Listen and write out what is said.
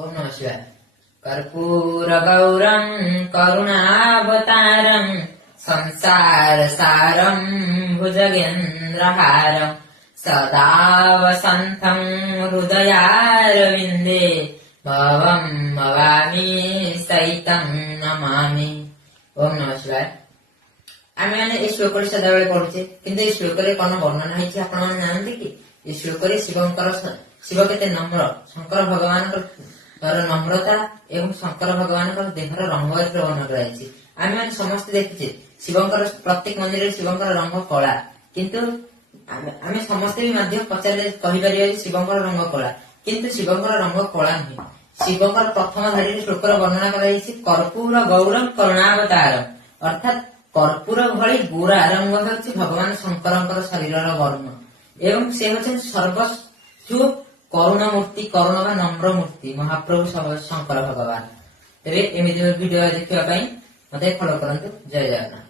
ओम नमः शिवाय। कर्पूर गौरम करुणावतारम संसार सारम भुजगेन्द्रहारम सदा वसन्तं हृदयारविन्दे भवं भवामि सहितं नमामि। ओम नमः शिवाय। आम मैंने इस श्लोक सदाबले पढ़ुचे किंतु इस श्लोक कौन वर्णना है आपण जानते कि इस श्लोक शिव केते नम्र शंकर भगवान नम्रता एवं शंकर भगवान देहर रंग वर्णन कराई। आम मैंने समस्त देखीचे शिवंकर प्रत्येक मंदिर शिवंकर रंग कला किंतु आम समस्ते भी मध्य पचारे कहीपर शिवंकर रंग कला किंतु शिवंकर रंग कला नुहे। शिवंकर प्रथम धारी श्लोक वर्णना कराई कर्पूर गौरम करुणावतार अर्थात कर्पूर भली गोरा रंग होछि भगवान शंकर शरीर वर्ण एवं से होछन सर्वस्व करुण मूर्ति करुण बा नम्र मूर्ति महाप्रभु शंकर भगवान। तेरे एमिति वीडियो देखिबा पई मते फॉलो करंतु। जय जगन्नाथ।